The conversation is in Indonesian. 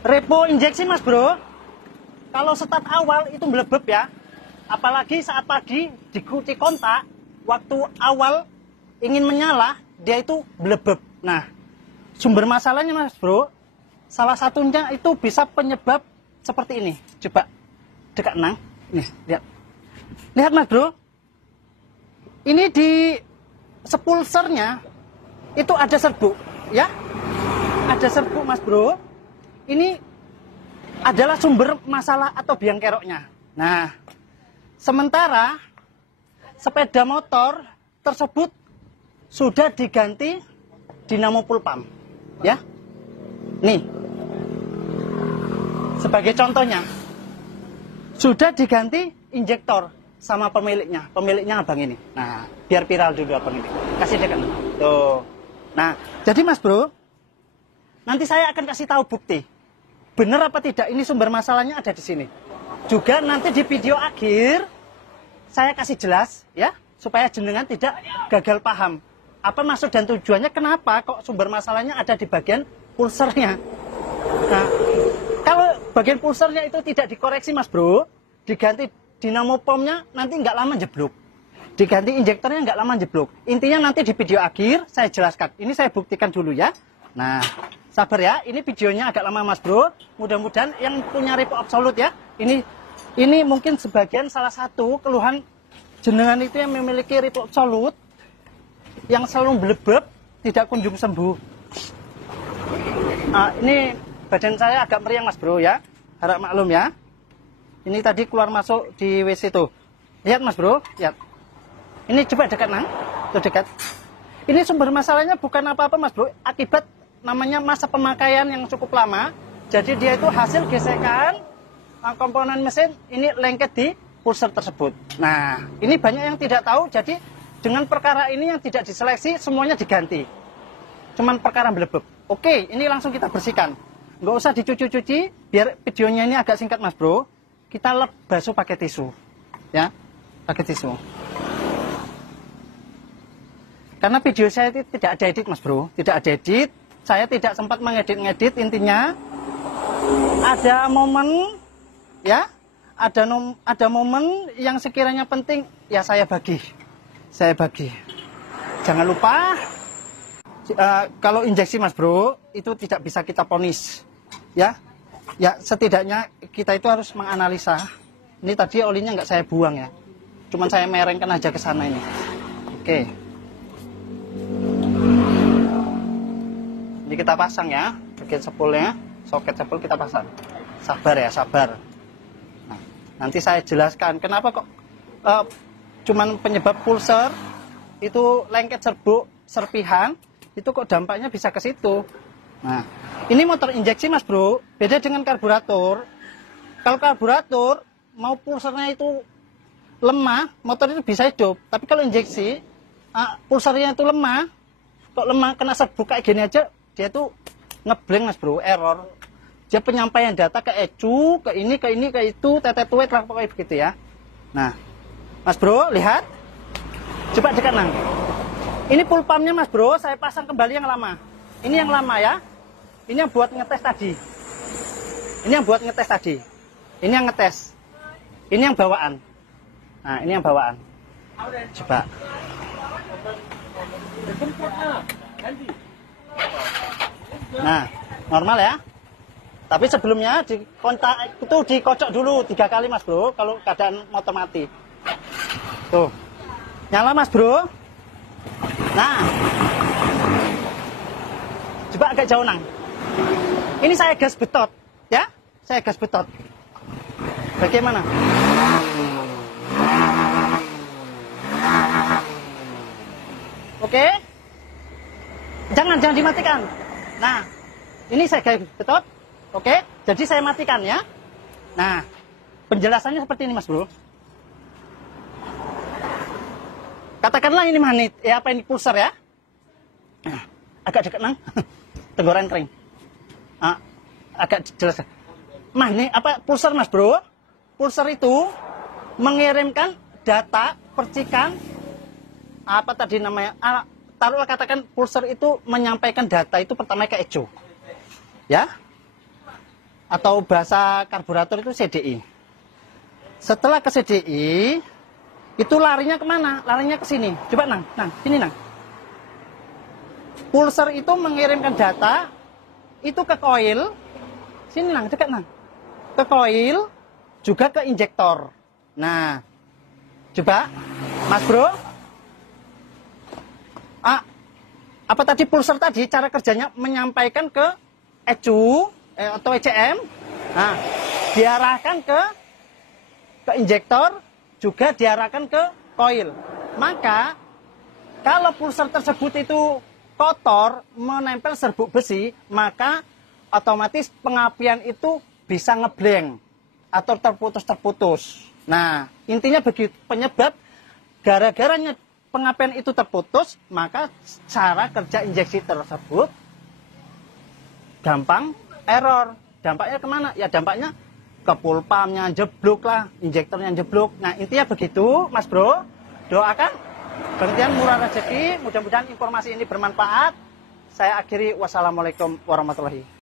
Repo injeksi mas bro, kalau start awal itu melebeb ya, apalagi saat pagi dikunci kontak, waktu awal ingin menyala dia itu melebeb. Nah, sumber masalahnya mas bro, salah satunya itu bisa penyebab seperti ini. Coba dekat nang, nih lihat mas bro, ini di sepulsernya itu ada serbuk ya, ada serbuk mas bro. Ini adalah sumber masalah atau biang keroknya. Nah, sementara sepeda motor tersebut sudah diganti dinamo full pump, ya. Nih, sebagai contohnya, sudah diganti injektor sama pemiliknya. Pemiliknya abang ini. Nah, biar viral dulu abang ini. Kasih dekat. Tuh. Nah, jadi mas bro, nanti saya akan kasih tahu bukti. Benar apa tidak ini sumber masalahnya ada di sini. Juga nanti di video akhir saya kasih jelas ya, supaya jenengan tidak gagal paham. Apa maksud dan tujuannya, kenapa kok sumber masalahnya ada di bagian pulsernya. Nah, kalau bagian pulsernya itu tidak dikoreksi mas bro, diganti dinamo pumpnya, nanti nggak lama jeblok. Diganti injektornya nggak lama jeblok. Intinya nanti di video akhir saya jelaskan. Ini saya buktikan dulu ya. Nah, sabar ya, ini videonya agak lama mas bro. Mudah-mudahan yang punya repo absolut ya. Ini mungkin sebagian salah satu keluhan jenengan itu yang memiliki repo absolut, yang selalu belebeb, tidak kunjung sembuh. Ini badan saya agak meriang mas bro ya, harap maklum ya. Ini tadi keluar masuk di WC tuh. Lihat mas bro, lihat. Ini coba dekat nang, tuh dekat. Ini sumber masalahnya bukan apa-apa mas bro, akibat namanya masa pemakaian yang cukup lama. Jadi dia itu hasil gesekan komponen mesin ini lengket di pulser tersebut. Nah, ini banyak yang tidak tahu. Jadi dengan perkara ini yang tidak diseleksi semuanya diganti. Cuman perkara belebeb. Oke, ini langsung kita bersihkan. Nggak usah dicuci-cuci, biar videonya ini agak singkat mas bro. Kita lap basuh pakai tisu. Ya, pakai tisu. Karena video saya itu tidak ada edit mas bro, tidak ada edit. Saya tidak sempat mengedit-ngedit, intinya ada momen ya, ada momen yang sekiranya penting ya saya bagi. Jangan lupa kalau injeksi mas bro itu tidak bisa kita ponis ya. Ya setidaknya kita itu harus menganalisa. Ini tadi olinya nggak saya buang ya, cuman saya merengkan aja ke sana ini. Oke. Ini kita pasang ya, bagian sepulnya, soket sepul kita pasang. Sabar ya, sabar. Nah, nanti saya jelaskan kenapa kok cuman penyebab pulser itu lengket serbuk serpihan, itu kok dampaknya bisa ke situ. Nah, ini motor injeksi mas bro, beda dengan karburator. Kalau karburator mau pulsernya itu lemah, motor itu bisa hidup. Tapi kalau injeksi, pulsernya itu lemah, kok lemah kena serbuk kayak gini aja, dia tuh ngeblank mas bro, error. Dia penyampaian data ke ECU, ke ini, ke itu, tetetuet lah pokoknya begitu ya. Nah, mas bro, lihat. Coba dekat nang. Ini full pumpnya mas bro, saya pasang kembali yang lama. Ini yang lama ya. Ini yang buat ngetes tadi. Ini yang buat ngetes tadi. Ini yang ngetes. Ini yang bawaan. Nah, ini yang bawaan. Coba. Nah, normal ya. Tapi sebelumnya di kontak itu dikocok dulu 3 kali mas bro, kalau keadaan motor mati. Tuh, nyala mas bro. Nah, coba agak jauh nang. Ini saya gas betot, ya. Saya gas betot. Bagaimana? Oke. Jangan dimatikan. Nah, ini saya gas betot. Oke, jadi saya matikan ya. Nah, penjelasannya seperti ini mas bro. Katakanlah ini magnet, ya apa ini pulser ya. Nah, agak dekat nang. Tenggorokan kering. Agak jelas. Magnet apa pulser mas bro? Pulser itu mengirimkan data percikan apa tadi namanya? Taruhlah katakan pulser itu menyampaikan data itu pertama ke ECU. Ya. atau bahasa karburator itu CDI. Setelah ke CDI, itu larinya kemana? Larinya ke sini. Coba nang, sini nang. Pulser itu mengirimkan data itu ke coil. Sini nang, dekat nang. Ke coil, juga ke injektor. Nah, coba, Mas Bro. Apa tadi pulser tadi? Cara kerjanya menyampaikan ke ECU atau ECM. Nah, diarahkan ke injektor, juga diarahkan ke coil. Maka kalau pulser tersebut itu kotor, menempel serbuk besi, maka otomatis pengapian itu bisa ngeblank atau terputus-terputus. Nah, intinya begitu penyebab gara-garanya pengapian itu terputus, maka cara kerja injeksi tersebut gampang error. Dampaknya kemana? Ya dampaknya ke pulpamnya jeblok lah, injektornya jeblok. Nah, intinya begitu, Mas Bro. Doakan pengertian murah rezeki. Mudah-mudahan informasi ini bermanfaat. Saya akhiri. Wassalamualaikum warahmatullahi